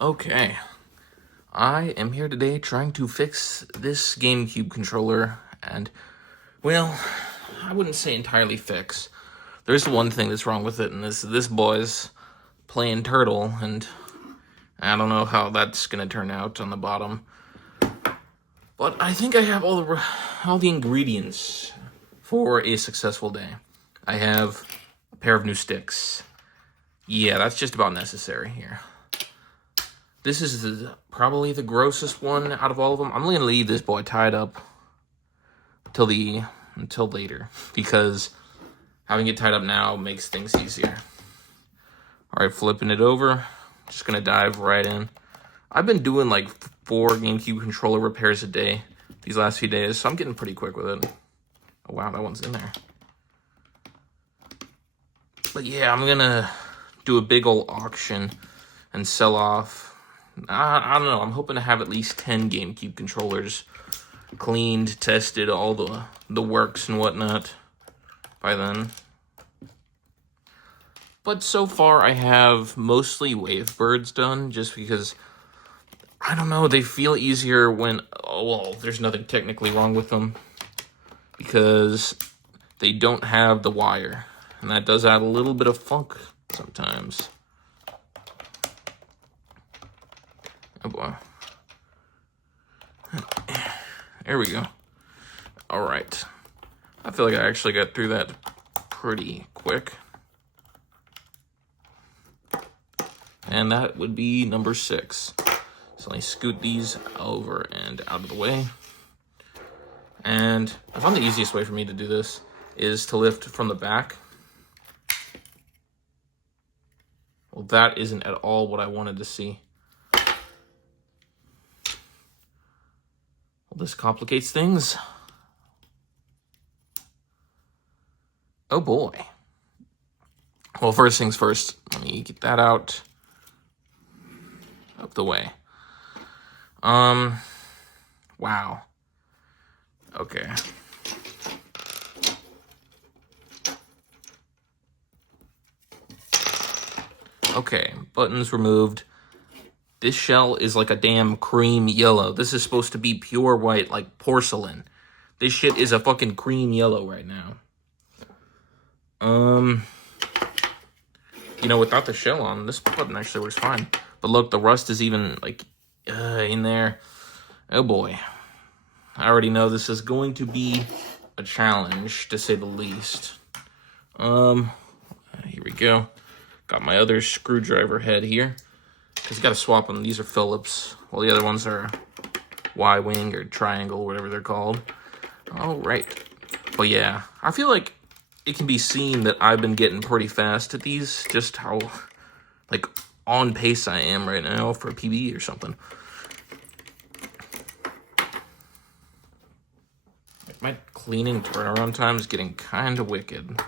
Okay, I am here today trying to fix this GameCube controller, and, well, I wouldn't say entirely fix. There's one thing that's wrong with it, and this boy's playing Turtle, and I don't know how that's gonna turn out on the bottom. But I think I have all the ingredients for a successful day. I have a pair of new sticks. Yeah, that's just about necessary here. This is probably the grossest one out of all of them. I'm gonna leave this boy tied up until later, because having it tied up now makes things easier. All right, flipping it over. Just gonna dive right in. I've been doing like 4 GameCube controller repairs a day these last few days, so I'm getting pretty quick with it. Oh wow, that one's in there. But yeah, I'm gonna do a big old auction and sell off. I don't know. I'm hoping to have at least 10 GameCube controllers cleaned, tested, all the works and whatnot by then. But so far, I have mostly Wavebirds done, just because, I don't know, they feel easier when, oh, well, there's nothing technically wrong with them, because they don't have the wire, and that does add a little bit of funk sometimes. Oh boy. There we go. All right. I feel like I actually got through that pretty quick. And that would be number 6. So let me scoot these over and out of the way. And I found the easiest way for me to do this is to lift from the back. Well, that isn't at all what I wanted to see. Well, this complicates things. Oh boy. Well, first things first, let me get that out of the way. Wow. Okay. Okay, buttons removed. This shell is like a damn cream yellow. This is supposed to be pure white, like porcelain. This shit is a fucking cream yellow right now. You know, without the shell on, this button actually works fine. But look, the rust is even, like, in there. Oh boy. I already know this is going to be a challenge, to say the least. Here we go. Got my other screwdriver head here. Because you gotta swap them. These are Phillips, while the other ones are Y-wing or triangle, whatever they're called. All right. But yeah, I feel like it can be seen that I've been getting pretty fast at these, just how, like, on pace I am right now for a PB or something. My cleaning turnaround time is getting kind of wicked.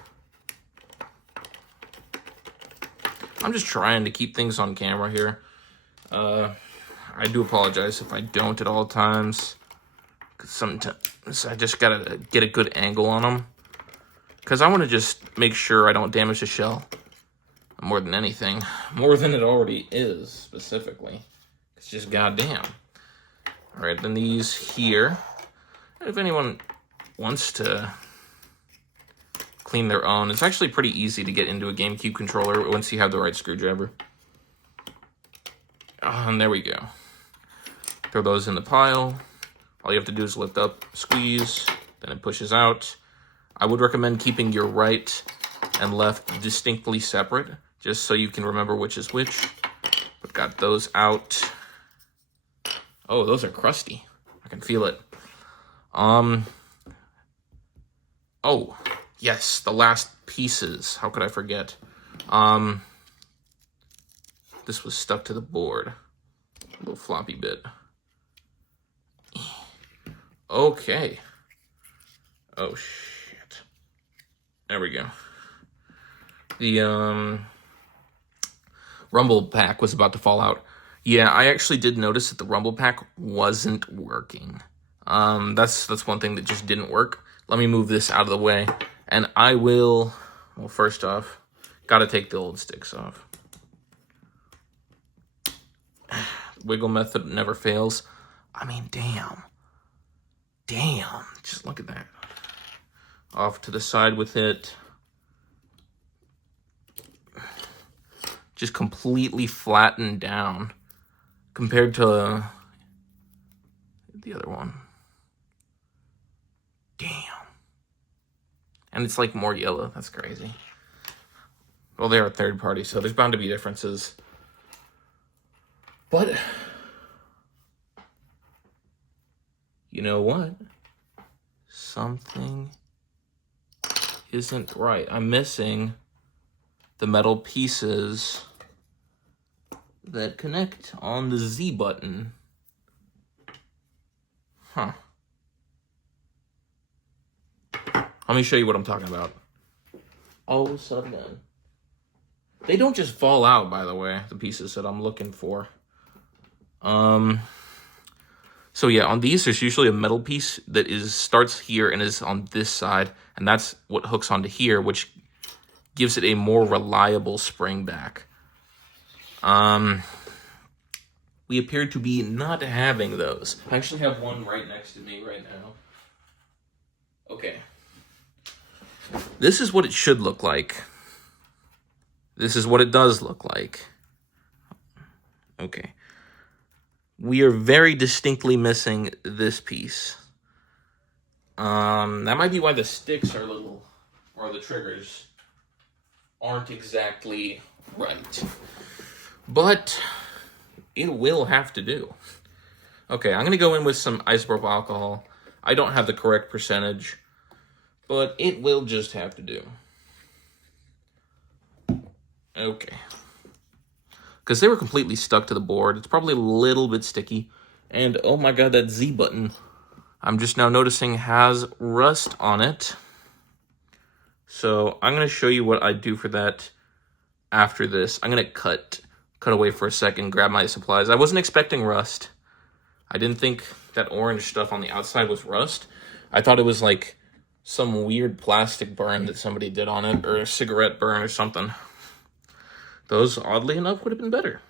I'm just trying to keep things on camera here. I do apologize if I don't at all times, because sometimes I just gotta get a good angle on them. Because I want to just make sure I don't damage the shell more than anything. More than it already is, specifically. It's just goddamn. Alright, then these here. If anyone wants to clean their own, it's actually pretty easy to get into a GameCube controller once you have the right screwdriver. And there we go. Throw those in the pile. All you have to do is lift up, squeeze, then it pushes out. I would recommend keeping your right and left distinctly separate, just so you can remember which is which. But got those out. Oh, those are crusty. I can feel it. Oh, yes, the last pieces. How could I forget? This was stuck to the board. A little floppy bit. Okay. Oh, shit. There we go. The, rumble pack was about to fall out. Yeah, I actually did notice that the rumble pack wasn't working. That's one thing that just didn't work. Let me move this out of the way, and I will, well, first off, gotta take the old sticks off. Wiggle method never fails. I mean, damn. Damn. Just look at that. Off to the side with it. Just completely flattened down compared to the other one. Damn. And it's like more yellow. That's crazy. Well, they're a third party, so there's bound to be differences. But you know what? Something isn't right. I'm missing the metal pieces that connect on the Z button. Huh. Let me show you what I'm talking about. All of a sudden, they don't just fall out, by the way, the pieces that I'm looking for. So yeah, on these, there's usually a metal piece that starts here and is on this side, and that's what hooks onto here, which gives it a more reliable spring back. We appear to be not having those. I actually have one right next to me right now. Okay. This is what it should look like. This is what it does look like. Okay. We are very distinctly missing this piece. That might be why the sticks are little, or the triggers aren't exactly right. But it will have to do. Okay, I'm going to go in with some isopropyl alcohol. I don't have the correct percentage, but it will just have to do. Okay. Because they were completely stuck to the board. It's probably a little bit sticky. And oh my god, that Z button, I'm just now noticing, has rust on it. So I'm going to show you what I do for that after this. I'm going to cut away for a second, grab my supplies. I wasn't expecting rust. I didn't think that orange stuff on the outside was rust. I thought it was like some weird plastic burn that somebody did on it, or a cigarette burn or something. Those, oddly enough, would have been better.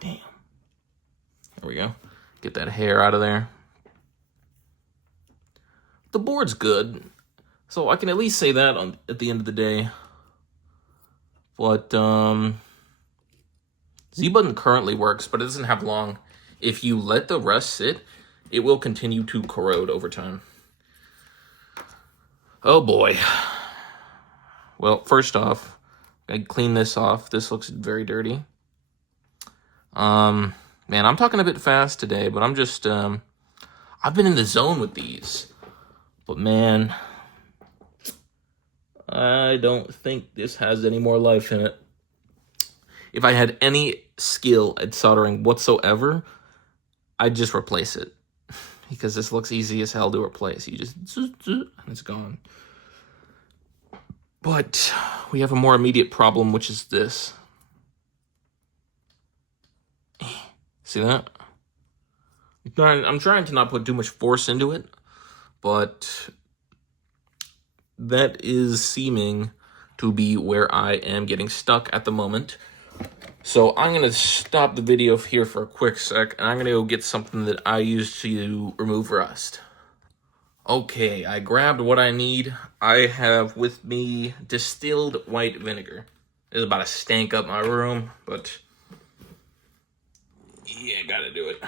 Damn. There we go. Get that hair out of there. The board's good, so I can at least say that at the end of the day. But Z-button currently works, but it doesn't have long. If you let the rust sit, it will continue to corrode over time. Oh boy. Well, first off, I clean this off. This looks very dirty. Man, I'm talking a bit fast today, but I'm just, I've been in the zone with these. But man, I don't think this has any more life in it. If I had any skill at soldering whatsoever, I'd just replace it. Because this looks easy as hell to replace. You just, and it's gone. But we have a more immediate problem, which is this. See that? I'm trying to not put too much force into it, but that is seeming to be where I am getting stuck at the moment. So I'm going to stop the video here for a quick sec, and I'm going to go get something that I use to remove rust. Okay, I grabbed what I need. I have with me distilled white vinegar. It's about to stank up my room, but yeah, gotta do it.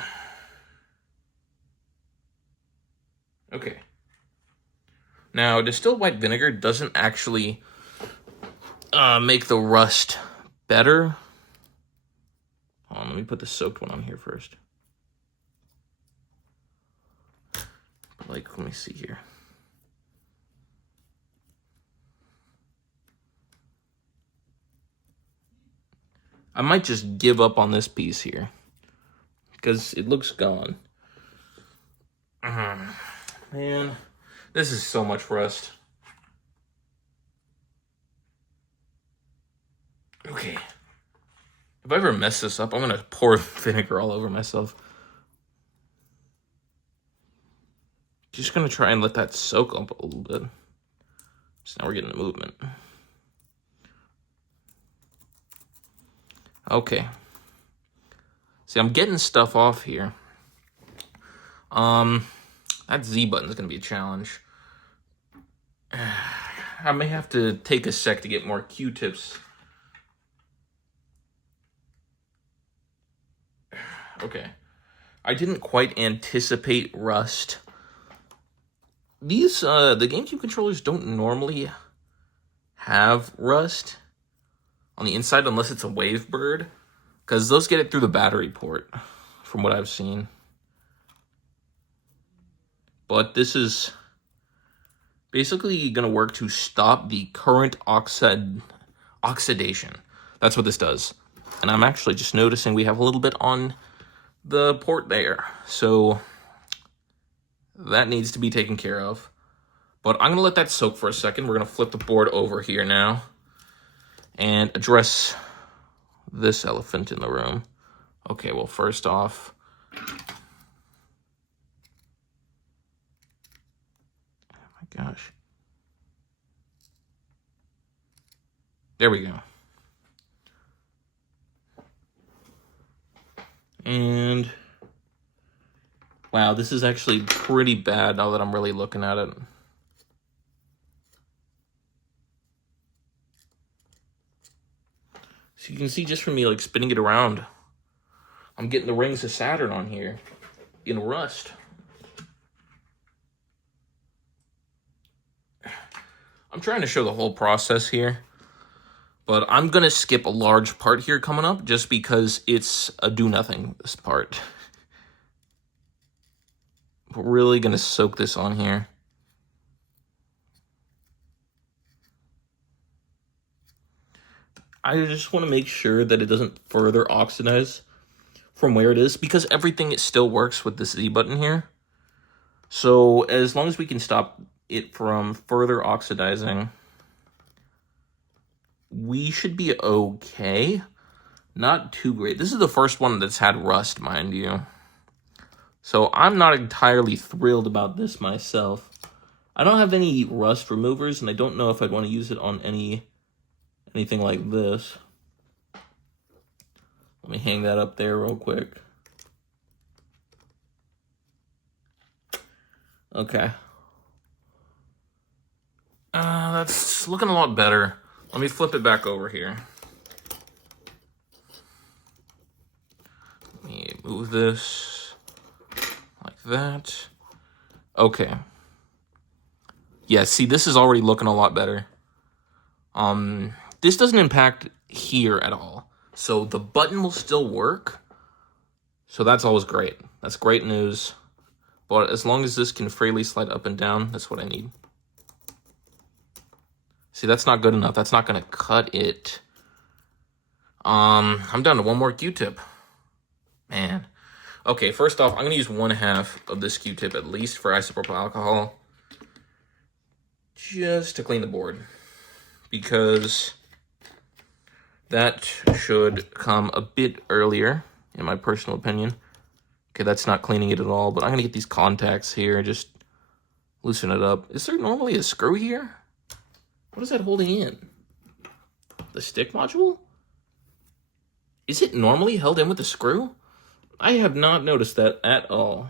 Okay. Now, distilled white vinegar doesn't actually make the rust better. Hold on, let me put the soaked one on here first. Like, let me see here. I might just give up on this piece here, because it looks gone. Man, this is so much rust. Okay. If I ever mess this up, I'm going to pour vinegar all over myself. Just going to try and let that soak up a little bit. So now we're getting the movement. Okay. See, I'm getting stuff off here. That Z button is going to be a challenge. I may have to take a sec to get more Q-tips. Okay. I didn't quite anticipate rust. These, the GameCube controllers don't normally have rust on the inside unless it's a Wavebird, because those get it through the battery port, from what I've seen. But this is basically going to work to stop the current oxidation. That's what this does. And I'm actually just noticing we have a little bit on the port there. So that needs to be taken care of. But I'm going to let that soak for a second. We're going to flip the board over here now and address this elephant in the room. Okay, well, first off, gosh. There we go. And wow, this is actually pretty bad now that I'm really looking at it. So you can see just from me like spinning it around, I'm getting the rings of Saturn on here in rust. I'm trying to show the whole process here, but I'm going to skip a large part here coming up just because it's a do-nothing, this part. We're really going to soak this on here. I just want to make sure that it doesn't further oxidize from where it is, because everything still works with this Z button here. So as long as we can stop it from further oxidizing, we should be okay. Not too great. This is the first one that's had rust, mind you. So I'm not entirely thrilled about this myself. I don't have any rust removers, and I don't know if I'd want to use it on anything like this. Let me hang that up there real quick. Okay. That's looking a lot better. Let me flip it back over here. Let me move this like that. Okay. Yeah, see, this is already looking a lot better. This doesn't impact here at all. So the button will still work. So that's always great. That's great news. But as long as this can freely slide up and down, that's what I need. See, that's not good enough. That's not going to cut it. I'm down to one more Q-tip. Man. Okay, first off, I'm going to use 1/2 of this Q-tip at least for isopropyl alcohol. Just to clean the board. Because that should come a bit earlier, in my personal opinion. Okay, that's not cleaning it at all, but I'm going to get these contacts here and just loosen it up. Is there normally a screw here? What is that holding in? The stick module? Is it normally held in with a screw? I have not noticed that at all.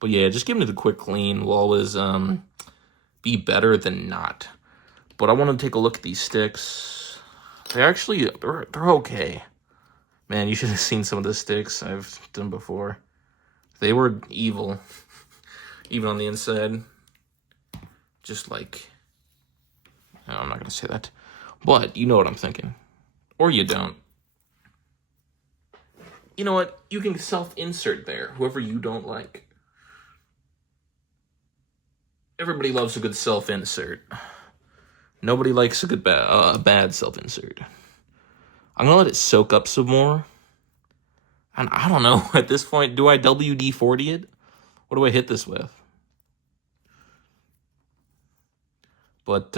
But yeah, just giving it a quick clean will always be better than not. But I want to take a look at these sticks. They're okay. Man, you should have seen some of the sticks I've done before. They were evil, even on the inside. Just like, no, I'm not going to say that. But you know what I'm thinking. Or you don't. You know what? You can self-insert there, whoever you don't like. Everybody loves a good self-insert. Nobody likes a good bad self-insert. I'm going to let it soak up some more. And I don't know, at this point, do I WD-40 it? What do I hit this with? But,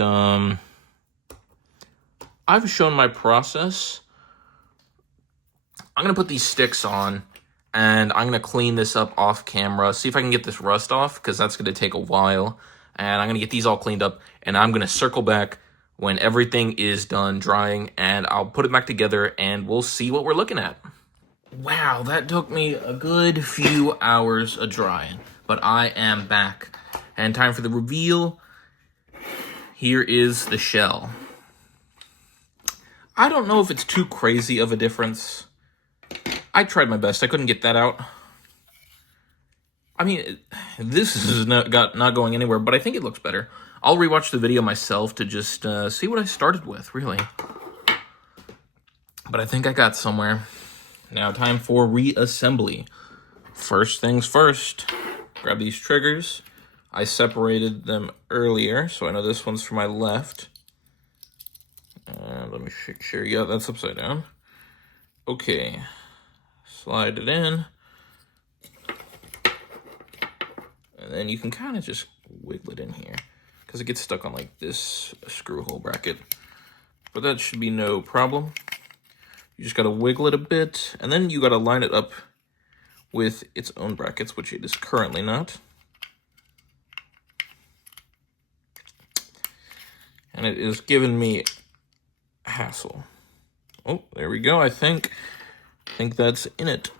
I've shown my process. I'm going to put these sticks on, and I'm going to clean this up off camera, see if I can get this rust off, because that's going to take a while. and I'm going to get these all cleaned up, and I'm going to circle back when everything is done drying, and I'll put it back together, and we'll see what we're looking at. Wow, that took me a good few hours of drying, but I am back. And time for the reveal. Here is the shell. I don't know if it's too crazy of a difference. I tried my best. I couldn't get that out. I mean, this is not going anywhere, but I think it looks better. I'll rewatch the video myself to just see what I started with, really. But I think I got somewhere. Now, time for reassembly. First things first, grab these triggers. I separated them earlier, so I know this one's for my left. Let me share. Yeah, that's upside down. Okay, slide it in. And then you can kind of just wiggle it in here, because it gets stuck on like this screw hole bracket. But that should be no problem. You just gotta wiggle it a bit, and then you gotta line it up with its own brackets, which it is currently not. And it is giving me hassle. Oh, there we go. I think that's in it.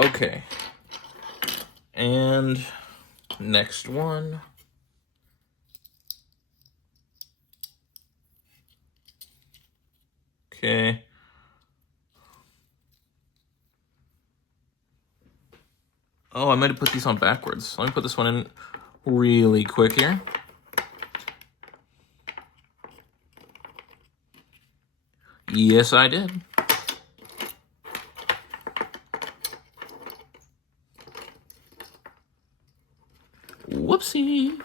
Okay. And next one. Okay. Oh, I might have put these on backwards. Let me put this one in really quick here. Yes, I did. Whoopsie.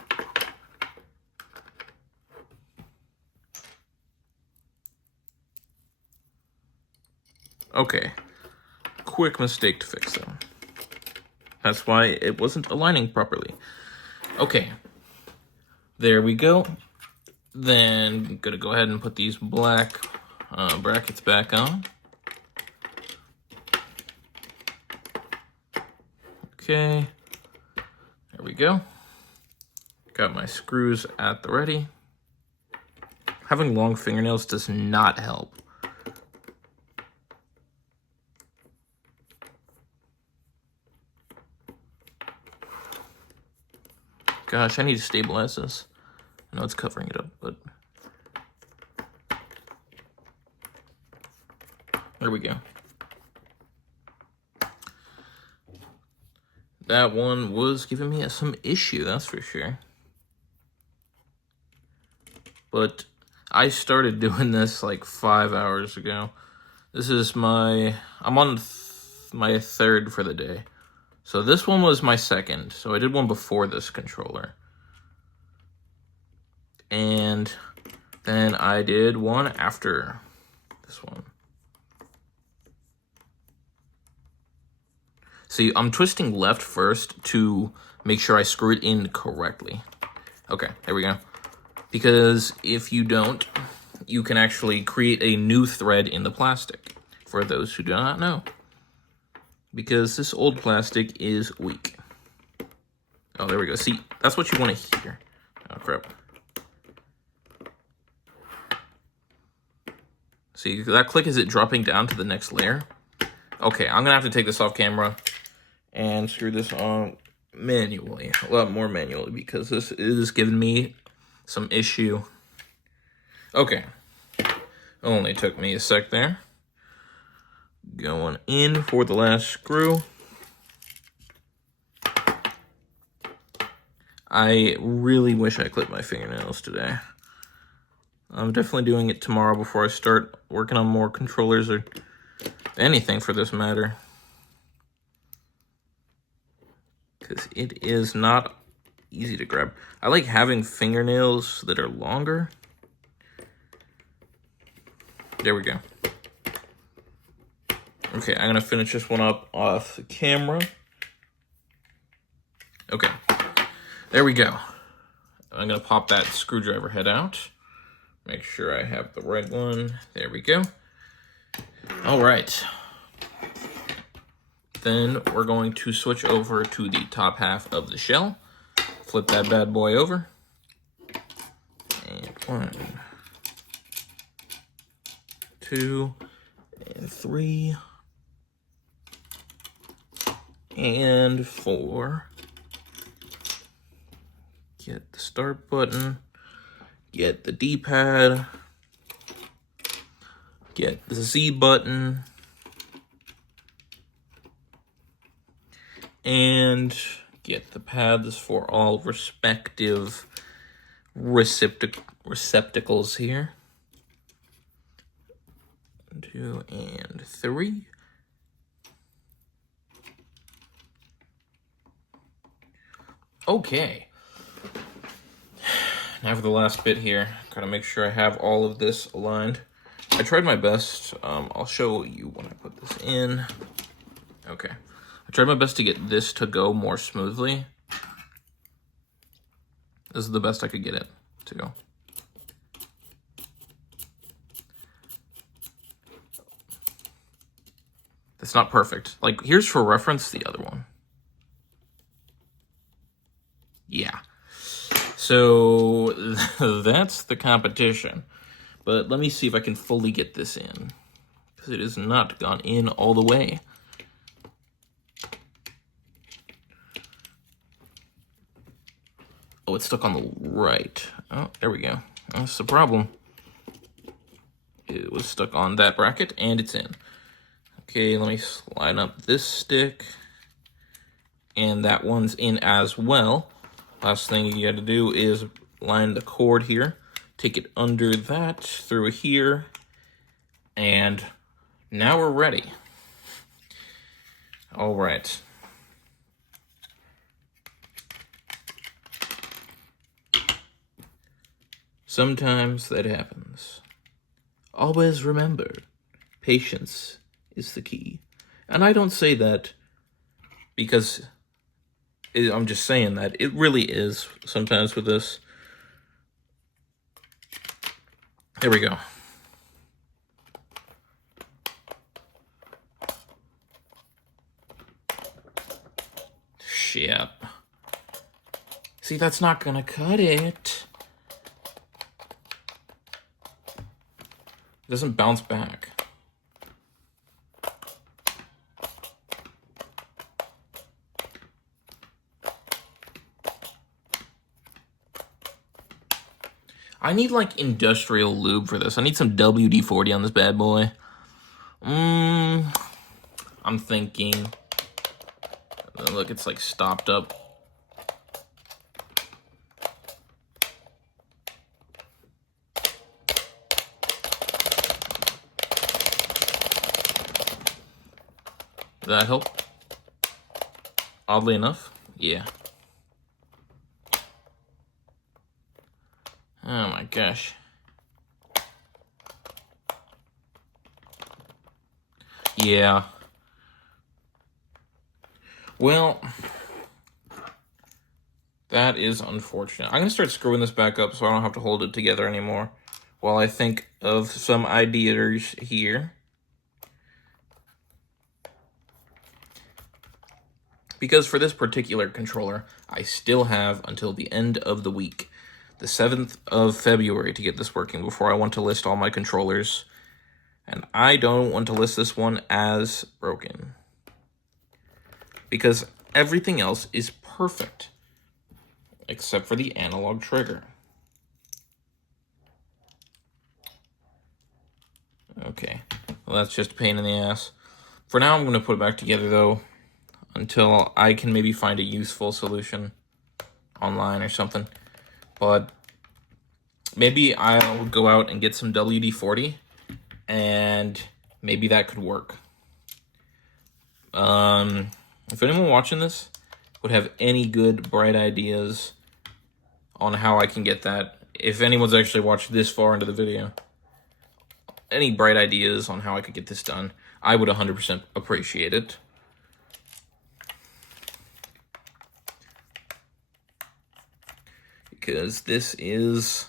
Okay. Quick mistake to fix though. That's why it wasn't aligning properly. Okay. There we go. Then I'm gonna go ahead and put these black brackets back on. Okay. There we go. Got my screws at the ready. Having long fingernails does not help. Gosh, I need to stabilize this. I know it's covering it up, but... there we go. That one was giving me some issue, that's for sure. But I started doing this like 5 hours ago. This is I'm on my third for the day. So this one was my second. So I did one before this controller. And then I did one after this one. See, I'm twisting left first to make sure I screw it in correctly. Okay, there we go. Because if you don't, you can actually create a new thread in the plastic, for those who do not know. Because this old plastic is weak. Oh, there we go. See, that's what you want to hear. Oh, crap. See, that click, is it dropping down to the next layer? Okay, I'm going to have to take this off camera and screw this on manually. A lot more manually, because this is giving me some issue. Okay. Only took me a sec there. Going in for the last screw. I really wish I clipped my fingernails today. I'm definitely doing it tomorrow before I start working on more controllers or anything for this matter. Because it is not easy to grab. I like having fingernails that are longer. There we go. Okay, I'm gonna finish this one up off the camera. Okay, there we go. I'm gonna pop that screwdriver head out. Make sure I have the right one. There we go. All right. Then we're going to switch over to the top half of the shell. Flip that bad boy over. And 1, 2, and 3, and 4. Get the start button. Get the D-pad. Get the Z button. And get the pads for all respective receptacles here. 2 and 3. Okay. Now for the last bit here, gotta make sure I have all of this aligned. I tried my best. I'll show you when I put this in. Okay. I tried my best to get this to go more smoothly. This is the best I could get it to go. That's not perfect. Like, here's for reference the other one. Yeah. So that's the competition. But let me see if I can fully get this in, because it has not gone in all the way. Oh, it's stuck on the right. Oh, there we go. That's the problem. It was stuck on that bracket, and it's in. Okay, let me line up this stick. And that one's in as well. Last thing you gotta do is line the cord here. Take it under that, through here. And now we're ready. All right. Sometimes that happens. Always remember, patience is the key. And I don't say that because I'm just saying that. It really is sometimes with this. There we go. Shit. See, that's not gonna cut it. It doesn't bounce back. I need, like, industrial lube for this. I need some WD-40 on this bad boy. I'm thinking... Look, it's, like, stopped up. Does that help? Oddly enough, yeah. Oh my gosh. Yeah. Well, that is unfortunate. I'm gonna start screwing this back up so I don't have to hold it together anymore while I think of some ideas here. Because for this particular controller, I still have until the end of the week, the 7th of February, to get this working before I want to list all my controllers. And I don't want to list this one as broken, because everything else is perfect, except for the analog trigger. Okay, well, that's just a pain in the ass. For now, I'm going to put it back together, though, until I can maybe find a useful solution online or something. But maybe I'll go out and get some WD-40, and maybe that could work. If anyone watching this would have any good, bright ideas on how I can get that, if anyone's actually watched this far into the video, any bright ideas on how I could get this done, I would 100% appreciate it. Because this is,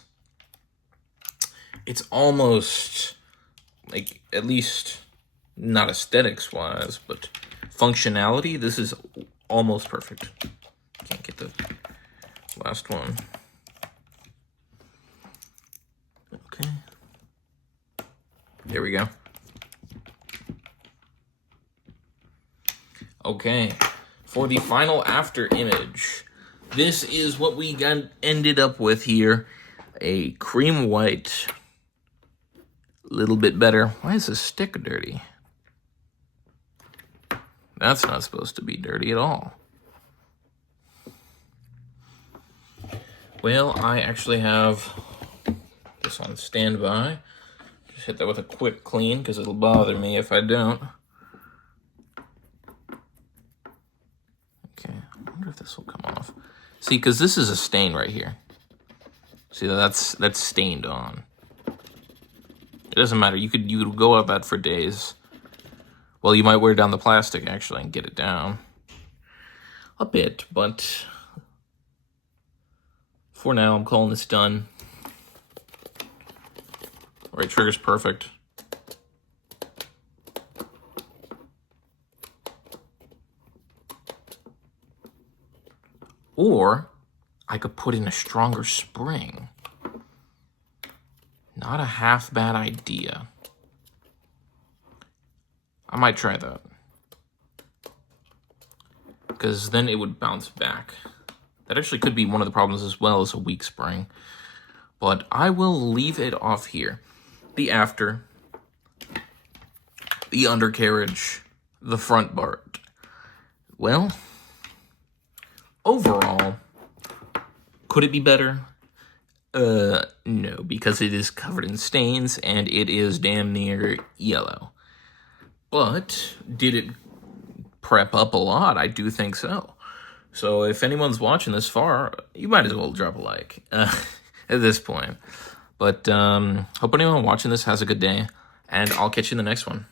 it's almost, like, at least not aesthetics-wise, but functionality, this is almost perfect. Can't get the last one. Okay. There we go. Okay. For the final after image, this is what we ended up with here. A cream white. Little bit better. Why is this stick dirty? That's not supposed to be dirty at all. Well, I actually have this on standby. Just hit that with a quick clean because it'll bother me if I don't. Okay, I wonder if this will come off. See, because this is a stain right here. See, that's stained on. It doesn't matter. You could go out that for days. Well, you might wear down the plastic actually and get it down a bit, but for now, I'm calling this done. Right trigger's perfect. Or I could put in a stronger spring. Not a half bad idea. I might try that. Because then it would bounce back. That actually could be one of the problems as well as a weak spring. But I will leave it off here. The after, the undercarriage, the front part. Well, overall, could it be better? No, because it is covered in stains and it is damn near yellow. But did it prep up a lot? I do think so. So if anyone's watching this far, you might as well drop a like at this point. But hope anyone watching this has a good day, and I'll catch you in the next one.